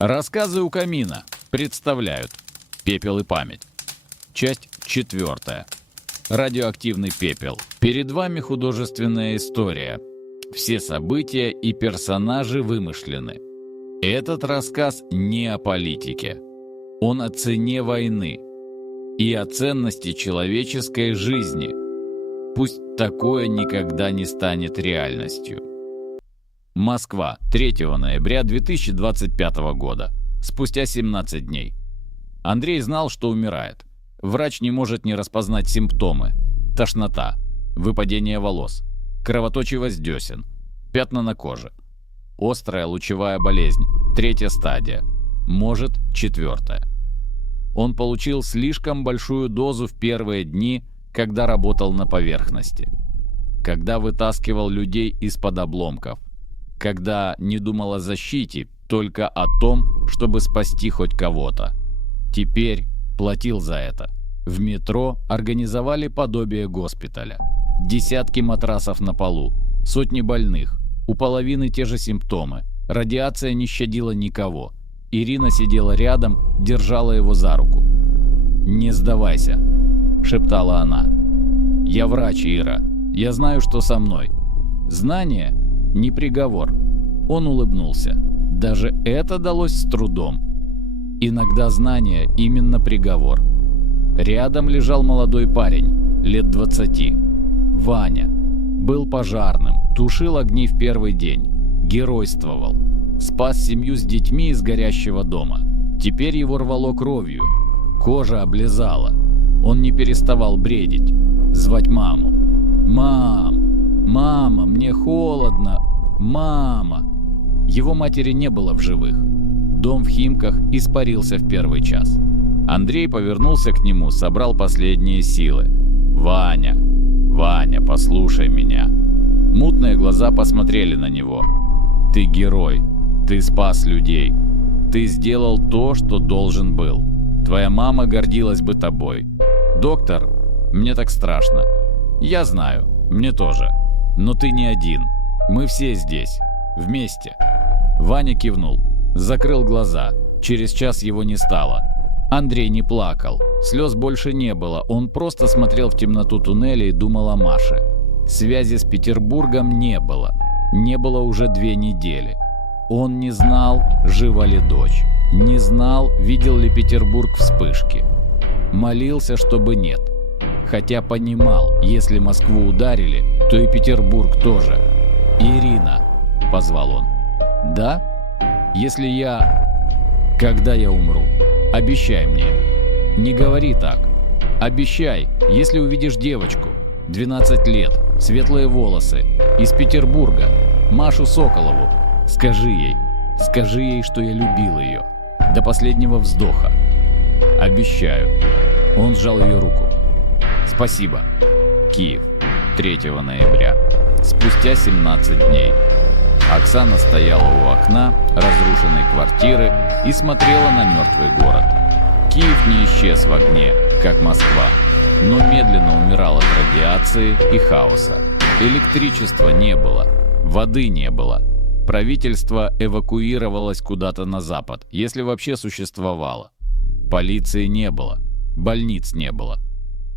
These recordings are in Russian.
Рассказы у камина представляют «Пепел и память». Часть 4. Радиоактивный пепел. Перед вами художественная история. Все события и персонажи вымышлены. Этот рассказ не о политике. Он о цене войны и о ценности человеческой жизни. Пусть такое никогда не станет реальностью. Москва, 3 ноября 2025 года. Спустя 17 дней. Андрей знал, что умирает. Врач не может не распознать симптомы. Тошнота, выпадение волос, кровоточивость десен, пятна на коже. Острая лучевая болезнь, 3 стадия, может 4. Он получил слишком большую дозу в первые дни, когда работал на поверхности. Когда вытаскивал людей из-под обломков. Когда не думал о защите, только о том, чтобы спасти хоть кого-то. Теперь платил за это. В метро организовали подобие госпиталя. Десятки матрасов на полу, сотни больных, у половины те же симптомы. Радиация не щадила никого. Ирина сидела рядом, держала его за руку. «Не сдавайся», — шептала она. «Я врач, Ира. Я знаю, что со мной. Знание — не приговор». Он улыбнулся. Даже это далось с трудом. Иногда знание — именно приговор. Рядом лежал молодой парень, лет 20. Ваня. Был пожарным, тушил огни в первый день. Геройствовал. Спас семью с детьми из горящего дома. Теперь его рвало кровью. Кожа облизала. Он не переставал бредить. Звать маму. «Мам! Мама, мне холодно! Мама!» Его матери не было в живых. Дом в Химках испарился в первый час. Андрей повернулся к нему, собрал последние силы. «Ваня! Ваня, послушай меня!» Мутные глаза посмотрели на него. «Ты герой. Ты спас людей. Ты сделал то, что должен был. Твоя мама гордилась бы тобой. Доктор, мне так страшно. Я знаю, мне тоже. Но ты не один. Мы все здесь. Вместе». Ваня кивнул. Закрыл глаза. Через час его не стало. Андрей не плакал. Слез больше не было. Он просто смотрел в темноту туннеля и думал о Маше. Связи с Петербургом не было. Не было уже 2 недели. Он не знал, жива ли дочь. Не знал, видел ли Петербург вспышки. Молился, чтобы нет. Хотя понимал, если Москву ударили, то и Петербург тоже. «Ирина», — позвал он. «Да? Если Когда я умру? Обещай мне. Не говори так. Обещай, если увидишь девочку, 12 лет, светлые волосы, из Петербурга, Машу Соколову. Скажи ей, что я любил ее. До последнего вздоха. Обещаю». Он сжал ее руку. «Спасибо. Киев, 3 ноября. Спустя 17 дней». Оксана стояла у окна разрушенной квартиры и смотрела на мертвый город. Киев не исчез в огне, как Москва, но медленно умирал от радиации и хаоса. Электричества не было, воды не было. Правительство эвакуировалось куда-то на запад, если вообще существовало. Полиции не было, больниц не было.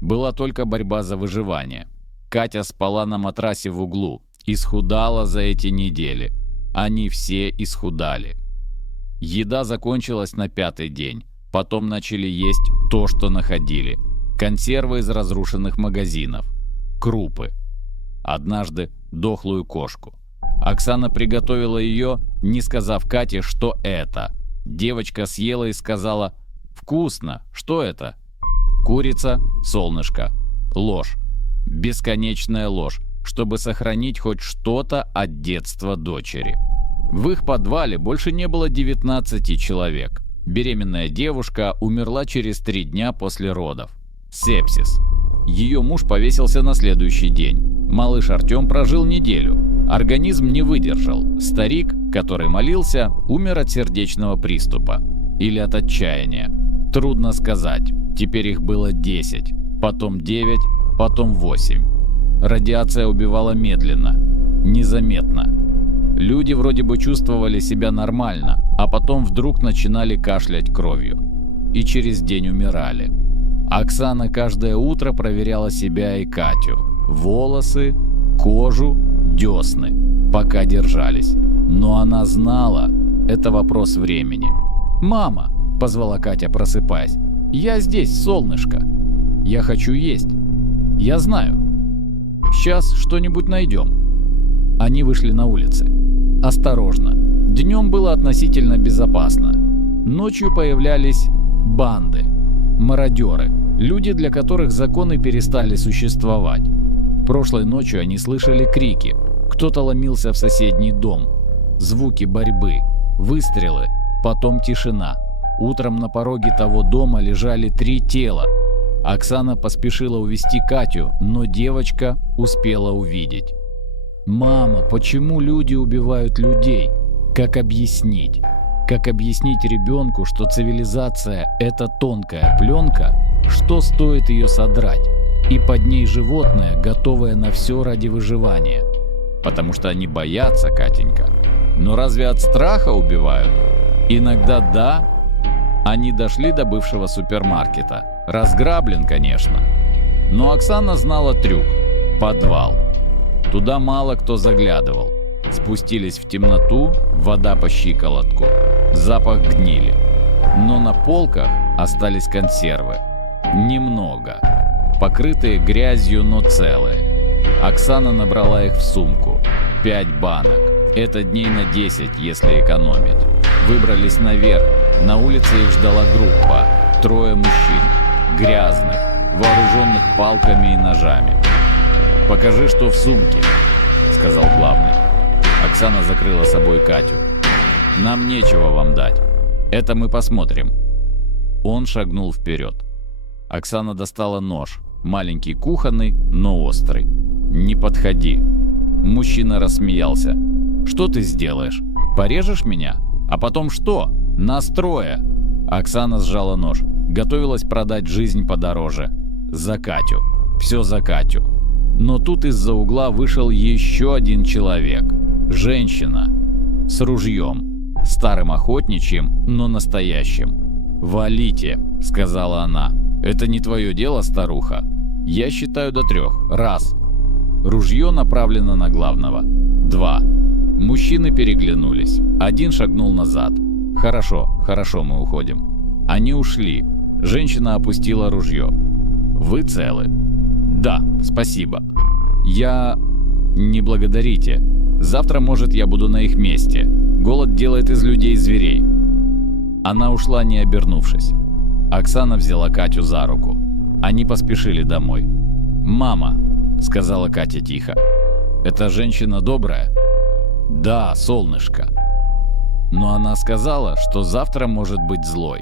Была только борьба за выживание. Катя спала на матрасе в углу. Исхудала за эти недели. Они все исхудали. Еда закончилась на 5-й день. Потом начали есть то, что находили. Консервы из разрушенных магазинов. Крупы. Однажды дохлую кошку. Оксана приготовила ее, не сказав Кате, что это. Девочка съела и сказала: «Вкусно. Что это?» Курица, солнышко. Ложь. Бесконечная ложь, чтобы сохранить хоть что-то от детства дочери. В их подвале больше не было 19 человек. Беременная девушка умерла через 3 дня после родов. Сепсис. Ее муж повесился на следующий день. Малыш Артем прожил неделю. Организм не выдержал. Старик, который молился, умер от сердечного приступа. Или от отчаяния. Трудно сказать. Теперь их было 10, потом 9, потом 8. Радиация убивала медленно, незаметно. Люди вроде бы чувствовали себя нормально, а потом вдруг начинали кашлять кровью. И через день умирали. Оксана каждое утро проверяла себя и Катю. Волосы, кожу, десны. Пока держались. Но она знала, это вопрос времени. «Мама!» – позвала Катя, просыпаясь. «Я здесь, солнышко. Я хочу есть. Я знаю. Сейчас что-нибудь найдем». Они вышли на улицы. Осторожно. Днем было относительно безопасно. Ночью появлялись банды, мародеры, люди, для которых законы перестали существовать. Прошлой ночью они слышали крики. Кто-то ломился в соседний дом. Звуки борьбы, выстрелы, потом тишина. Утром на пороге того дома лежали 3 тела. Оксана поспешила увести Катю, но девочка успела увидеть. «Мама, почему люди убивают людей? Как объяснить? Как объяснить ребенку, что цивилизация – это тонкая пленка, что стоит ее содрать, и под ней животное, готовое на все ради выживания? Потому что они боятся, Катенька. Но разве от страха убивают? Иногда да». Они дошли до бывшего супермаркета. Разграблен, конечно. Но Оксана знала трюк – подвал. Туда мало кто заглядывал. Спустились в темноту, вода по щиколотку, запах гнили. Но на полках остались консервы. Немного. Покрытые грязью, но целые. Оксана набрала их в сумку. 5 банок. Это дней на 10, если экономить. Выбрались наверх. На улице их ждала группа. 3 мужчин. Грязных, вооруженных палками и ножами. «Покажи, что в сумке», — сказал главный. Оксана закрыла собой Катю. «Нам нечего вам дать. Это мы посмотрим». Он шагнул вперед. Оксана достала нож. Маленький кухонный, но острый. «Не подходи». Мужчина рассмеялся. «Что ты сделаешь? Порежешь меня? А потом что? Нас 3». Оксана сжала нож. Готовилась продать жизнь подороже. За Катю. Все за Катю. Но тут из-за угла вышел еще один человек. Женщина. С ружьем. Старым охотничьим, но настоящим. «Валите», — сказала она. «Это не твое дело, старуха. Я считаю до 3. Раз». Ружье направлено на главного. 2. Мужчины переглянулись. Один шагнул назад. «Хорошо, хорошо, мы уходим». Они ушли. Женщина опустила ружье. «Вы целы?» «Да, спасибо». «Я...» «Не благодарите. Завтра, может, я буду на их месте. Голод делает из людей зверей». Она ушла, не обернувшись. Оксана взяла Катю за руку. Они поспешили домой. «Мама», — сказала Катя тихо, — «эта женщина добрая?» «Да, солнышко». Но она сказала, что завтра может быть злой.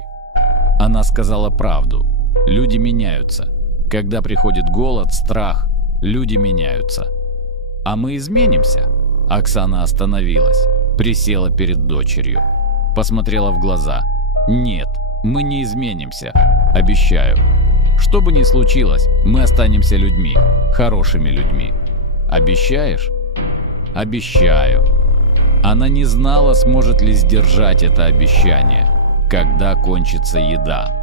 Она сказала правду. Люди меняются. Когда приходит голод, страх, люди меняются. «А мы изменимся?» Оксана остановилась, присела перед дочерью, посмотрела в глаза. «Нет, мы не изменимся. Обещаю. Что бы ни случилось, мы останемся людьми, хорошими людьми. Обещаешь?» «Обещаю». Она не знала, сможет ли сдержать это обещание, когда кончится еда.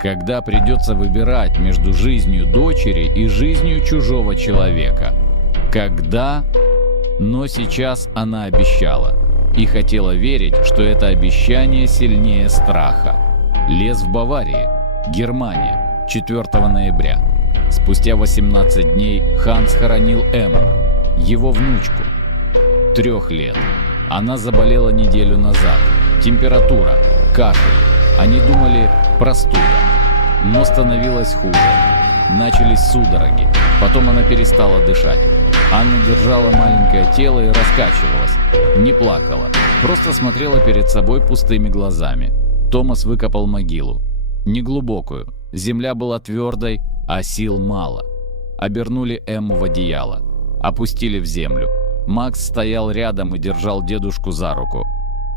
Когда придется выбирать между жизнью дочери и жизнью чужого человека. Когда... Но сейчас она обещала. И хотела верить, что это обещание сильнее страха. Лес в Баварии, Германия, 4 ноября. Спустя 18 дней Ханс хоронил Эмму, его внучку. 3 лет. Она заболела неделю назад. Температура, кашель. Они думали простуда. Но становилось хуже. Начались судороги. Потом она перестала дышать. Анна держала маленькое тело и раскачивалась. Не плакала. Просто смотрела перед собой пустыми глазами. Томас выкопал могилу. Неглубокую. Земля была твердой, а сил мало. Обернули Эмму в одеяло. Опустили в землю. Макс стоял рядом и держал дедушку за руку.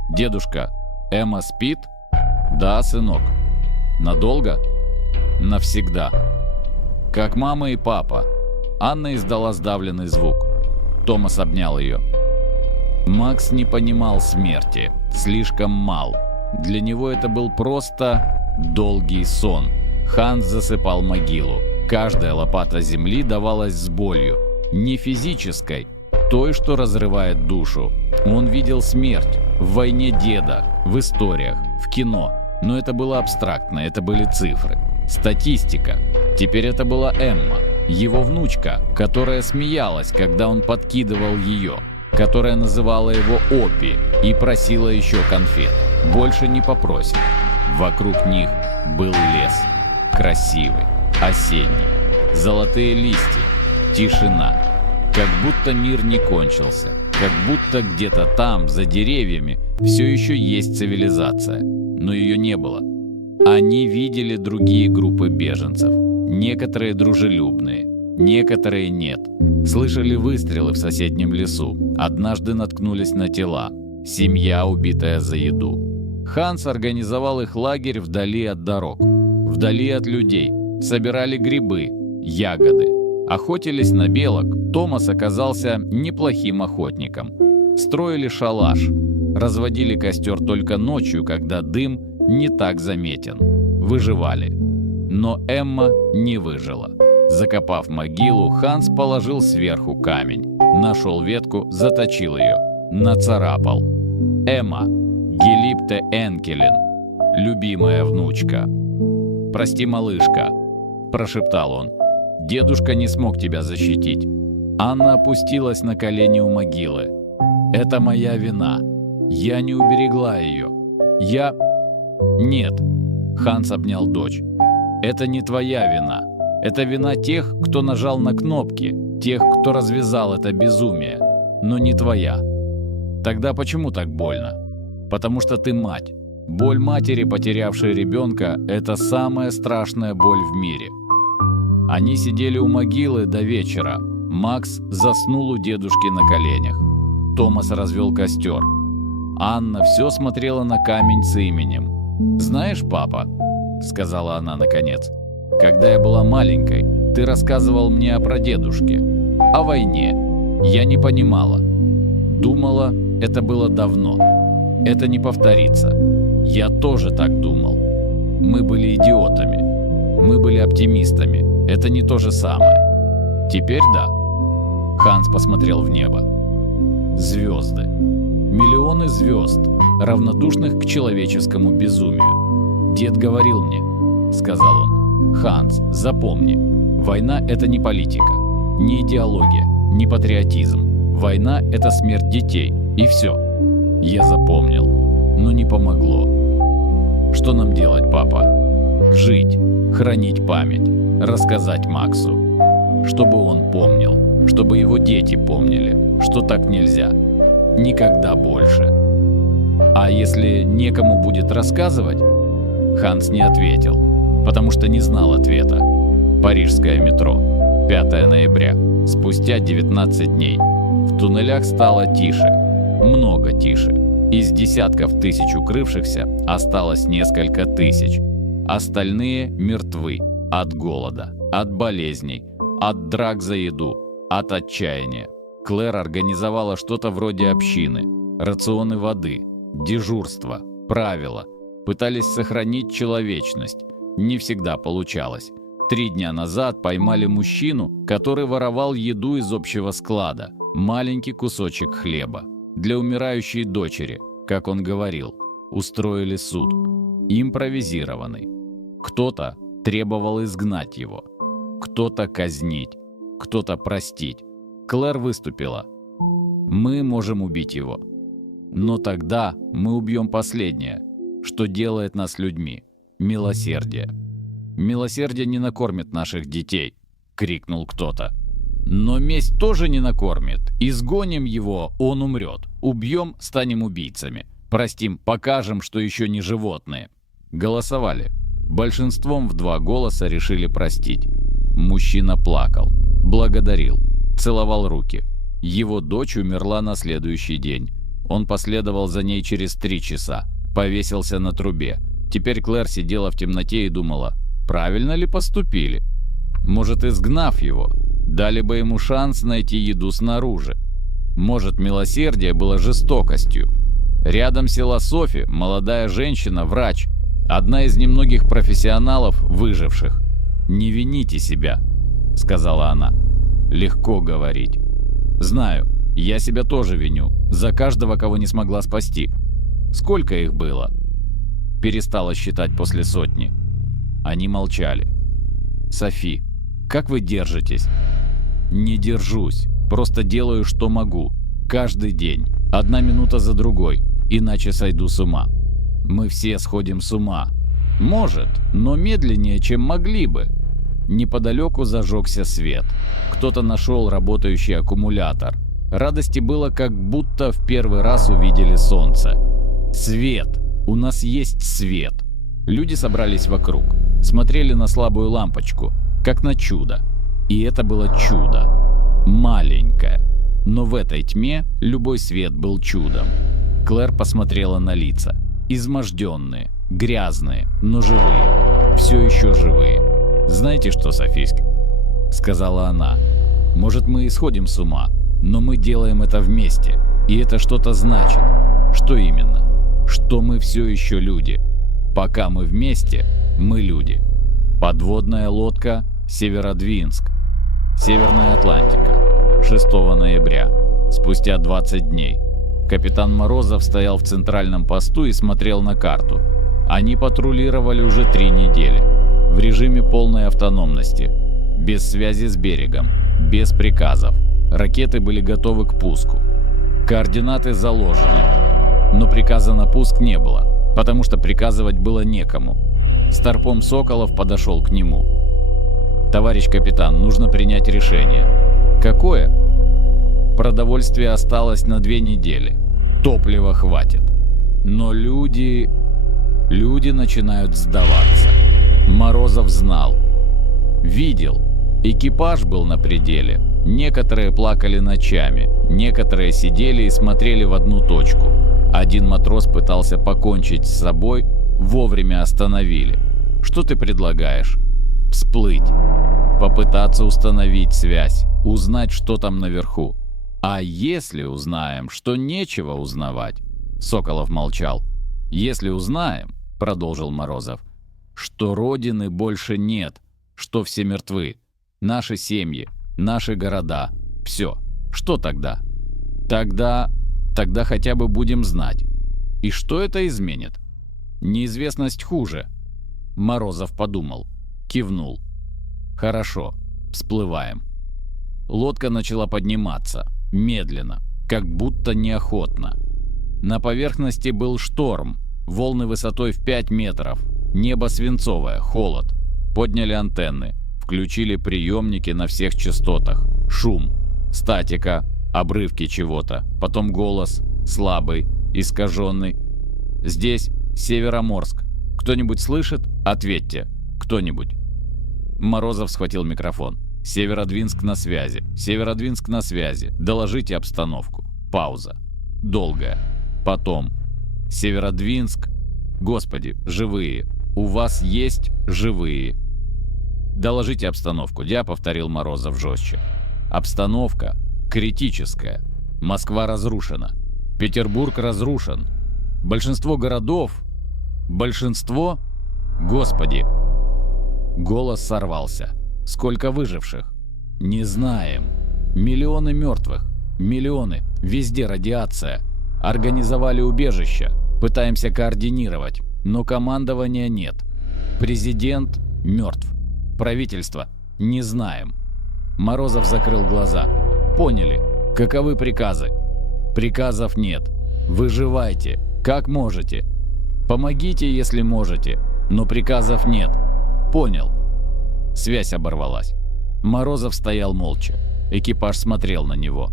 «Дедушка, Эмма спит?» «Да, сынок». «Надолго?» «Навсегда». «Как мама и папа». Анна издала сдавленный звук. Томас обнял ее. Макс не понимал смерти, слишком мал. Для него это был просто долгий сон. Ханс засыпал могилу. Каждая лопата земли давалась с болью. Не физической, той, что разрывает душу. Он видел смерть в «Войне деда», в историях, в кино. Но это было абстрактно, это были цифры. Статистика. Теперь это была Эмма, его внучка, которая смеялась, когда он подкидывал ее, которая называла его Опи и просила еще конфет. Больше не попросит. Вокруг них был лес. Красивый, осенний, золотые листья, тишина. Как будто мир не кончился, как будто где-то там, за деревьями, все еще есть цивилизация, но ее не было. Они видели другие группы беженцев, некоторые дружелюбные, некоторые нет. Слышали выстрелы в соседнем лесу, однажды наткнулись на тела, семья, убитая за еду. Ханс организовал их лагерь вдали от дорог, вдали от людей, собирали грибы, ягоды, охотились на белок. Томас оказался неплохим охотником. Строили шалаш, разводили костер только ночью, когда дым не так заметен. Выживали. Но Эмма не выжила. Закопав могилу, Ханс положил сверху камень, нашел ветку, заточил ее, нацарапал. Эмма, Гелипте Энкелин, любимая внучка. «Прости, малышка», – прошептал он. «Дедушка не смог тебя защитить». Анна опустилась на колени у могилы. «Это моя вина. Я не уберегла ее. Я...» «Нет», – Ханс обнял дочь. «Это не твоя вина. Это вина тех, кто нажал на кнопки, тех, кто развязал это безумие. Но не твоя. Тогда почему так больно? Потому что ты мать. Боль матери, потерявшей ребенка, это самая страшная боль в мире». Они сидели у могилы до вечера. Макс заснул у дедушки на коленях. Томас развел костер. Анна все смотрела на камень с именем. «Знаешь, папа», — сказала она наконец, — «когда я была маленькой, ты рассказывал мне о прадедушке, о войне. Я не понимала. Думала, это было давно. Это не повторится. Я тоже так думал. Мы были идиотами. Мы были оптимистами. Это не то же самое. Теперь да». Ханс посмотрел в небо. Звезды. Миллионы звезд, равнодушных к человеческому безумию. «Дед говорил мне», — сказал он, — «Ханс, запомни, война — это не политика, не идеология, не патриотизм. Война — это смерть детей, и все». Я запомнил, но не помогло. «Что нам делать, папа?» «Жить, хранить память, рассказать Максу, чтобы он помнил, чтобы его дети помнили, что так нельзя. Никогда больше». «А если некому будет рассказывать?» Ханс не ответил, потому что не знал ответа. Парижское метро. 5 ноября. Спустя 19 дней. В туннелях стало тише. Много тише. Из десятков тысяч укрывшихся осталось несколько тысяч. Остальные мертвы от голода, от болезней, от драк за еду, от отчаяния. Клэр организовала что-то вроде общины, рационы воды, дежурство, правила. Пытались сохранить человечность. Не всегда получалось. 3 дня назад поймали мужчину, который воровал еду из общего склада. Маленький кусочек хлеба. Для умирающей дочери, как он говорил. Устроили суд. Импровизированный. Кто-то требовал изгнать его. Кто-то казнить. Кто-то простить. Клэр выступила. «Мы можем убить его. Но тогда мы убьем последнее, что делает нас людьми. Милосердие. Милосердие не накормит наших детей», — крикнул кто-то. «Но месть тоже не накормит. Изгоним его, он умрет. Убьем, станем убийцами. Простим, покажем, что еще не животные». Голосовали. Большинством в 2 голоса решили простить. Мужчина плакал, благодарил, целовал руки. Его дочь умерла на следующий день. Он последовал за ней через 3 часа, повесился на трубе. Теперь Клэр сидела в темноте и думала, правильно ли поступили? Может, изгнав его, дали бы ему шанс найти еду снаружи. Может, милосердие было жестокостью. Рядом села Софи, молодая женщина, врач, одна из немногих профессионалов, выживших. «Не вините себя», — сказала она. «Легко говорить. Знаю, я себя тоже виню, за каждого, кого не смогла спасти. Сколько их было?» Перестала считать после 100. Они молчали. «Софи, как вы держитесь?» «Не держусь, просто делаю, что могу. Каждый день, 1 минута за другой, иначе сойду с ума. Мы все сходим с ума. Может, но медленнее, чем могли бы». Неподалеку зажегся свет. Кто-то нашел работающий аккумулятор. Радости было, как будто в первый раз увидели солнце. Свет! У нас есть свет! Люди собрались вокруг, смотрели на слабую лампочку, как на чудо. И это было чудо. Маленькое. Но в этой тьме любой свет был чудом. Клэр посмотрела на лица. Изможденные, грязные, но живые. Все еще живые. «Знаете что, Софийск?» — сказала она. «Может, мы и сходим с ума, но мы делаем это вместе. И это что-то значит. Что именно? Что мы все еще люди. Пока мы вместе, мы люди. Подводная лодка Северодвинск. Северная Атлантика. 6 ноября. Спустя 20 дней. Капитан Морозов стоял в центральном посту и смотрел на карту. Они патрулировали уже 3 недели. В режиме полной автономности. Без связи с берегом. Без приказов. Ракеты были готовы к пуску. Координаты заложены. Но приказа на пуск не было, потому что приказывать было некому. Старпом Соколов подошел к нему. «Товарищ капитан, нужно принять решение». «Какое?» «Продовольствие осталось на 2 недели. Топлива хватит. Но люди начинают сдаваться». Морозов знал. Видел. Экипаж был на пределе. Некоторые плакали ночами, некоторые сидели и смотрели в одну точку. Один матрос пытался покончить с собой, вовремя остановили. «Что ты предлагаешь?» «Всплыть. Попытаться установить связь, узнать, что там наверху. А если узнаем, что нечего узнавать?» Соколов молчал. «Если узнаем, — продолжил Морозов, — что Родины больше нет, что все мертвы, наши семьи, наши города, все. Что тогда? Тогда хотя бы будем знать. И что это изменит? Неизвестность хуже». Морозов подумал, кивнул. «Хорошо, всплываем». Лодка начала подниматься, медленно, как будто неохотно. На поверхности был шторм, волны высотой в 5 метров, небо свинцовое, холод. Подняли антенны, включили приемники на всех частотах. Шум, статика, обрывки чего-то, потом голос, слабый, искаженный. «Здесь Североморск. Кто-нибудь слышит? Ответьте. Кто-нибудь». Морозов схватил микрофон. «Северодвинск на связи. Северодвинск на связи. Доложите обстановку». Пауза. Долгая. Потом. «Северодвинск. Господи, живые. У вас есть живые». «Доложите обстановку», — я повторил Морозов жестче. «Обстановка критическая. Москва разрушена. Петербург разрушен. Большинство городов... Большинство... Господи!» Голос сорвался. «Сколько выживших?» «Не знаем. Миллионы мертвых. Миллионы. Везде радиация. Организовали убежища. Пытаемся координировать. Но командования нет. Президент мертв. Правительство не знаем». Морозов закрыл глаза. «Поняли. Каковы приказы?» «Приказов нет. Выживайте. Как можете. Помогите, если можете. Но приказов нет. Понял». Связь оборвалась. Морозов стоял молча. Экипаж смотрел на него.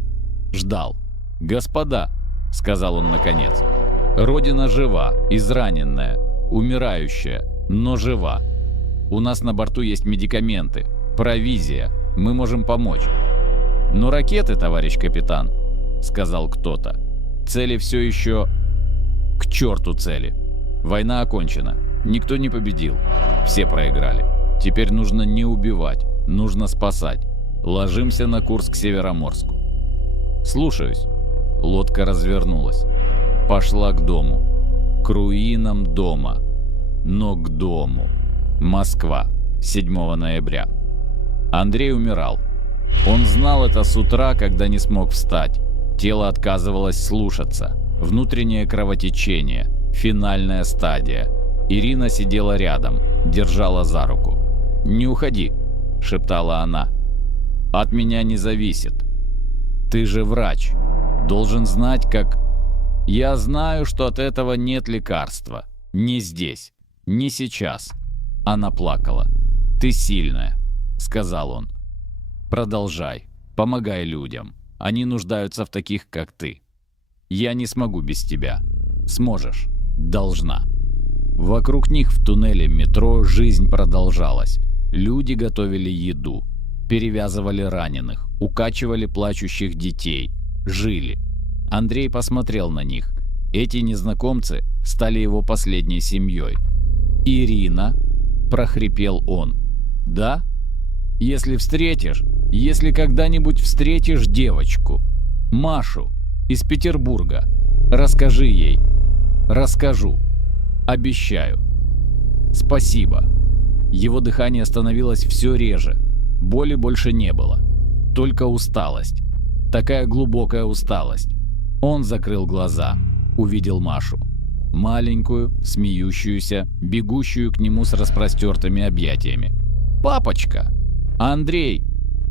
Ждал. «Господа», — сказал он наконец, — «Родина жива, израненная, умирающая, но жива. У нас на борту есть медикаменты, провизия, мы можем помочь». «Но ракеты, товарищ капитан», — сказал кто-то. «Цели все еще...» «К черту цели. Война окончена. Никто не победил. Все проиграли. Теперь нужно не убивать, нужно спасать. Ложимся на курс к Североморску». «Слушаюсь». Лодка развернулась. Пошла к дому. К руинам дома. Но к дому. Москва. 7 ноября. Андрей умирал. Он знал это с утра, когда не смог встать. Тело отказывалось слушаться. Внутреннее кровотечение. Финальная стадия. Ирина сидела рядом, держала за руку. «Не уходи», — шептала она. «От меня не зависит. Ты же врач. Должен знать, как...» «Я знаю, что от этого нет лекарства. Не здесь. Не сейчас». Она плакала. «Ты сильная», — сказал он. «Продолжай. Помогай людям. Они нуждаются в таких, как ты. Я не смогу без тебя. Сможешь. Должна». Вокруг них в туннеле метро жизнь продолжалась. Люди готовили еду, перевязывали раненых, укачивали плачущих детей, жили. Андрей посмотрел на них. Эти незнакомцы стали его последней семьей. «Ирина?» – прохрипел он. «Да? Если встретишь, если когда-нибудь встретишь девочку, Машу из Петербурга, расскажи ей». «Расскажу. Обещаю». «Спасибо». Его дыхание становилось все реже. Боли больше не было. Только усталость. Такая глубокая усталость. Он закрыл глаза. Увидел Машу. Маленькую, смеющуюся, бегущую к нему с распростертыми объятиями. «Папочка!» «Андрей!»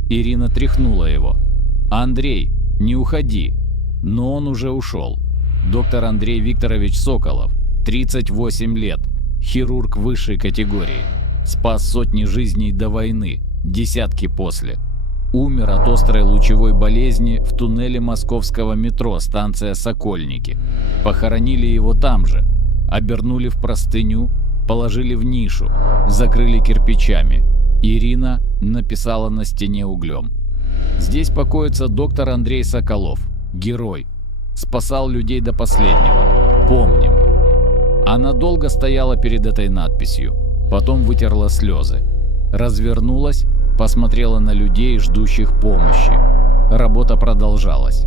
Ирина тряхнула его. «Андрей, не уходи!» Но он уже ушел. Доктор Андрей Викторович Соколов, 38 лет, хирург высшей категории. Спас сотни жизней до войны, десятки после. Умер от острой лучевой болезни в туннеле московского метро, станция Сокольники. Похоронили его там же. Обернули в простыню, положили в нишу, закрыли кирпичами. Ирина написала на стене углем: «Здесь покоится доктор Андрей Соколов, герой. Спасал людей до последнего. Помним». Она долго стояла перед этой надписью, потом вытерла слезы. Развернулась, посмотрела на людей, ждущих помощи. Работа продолжалась.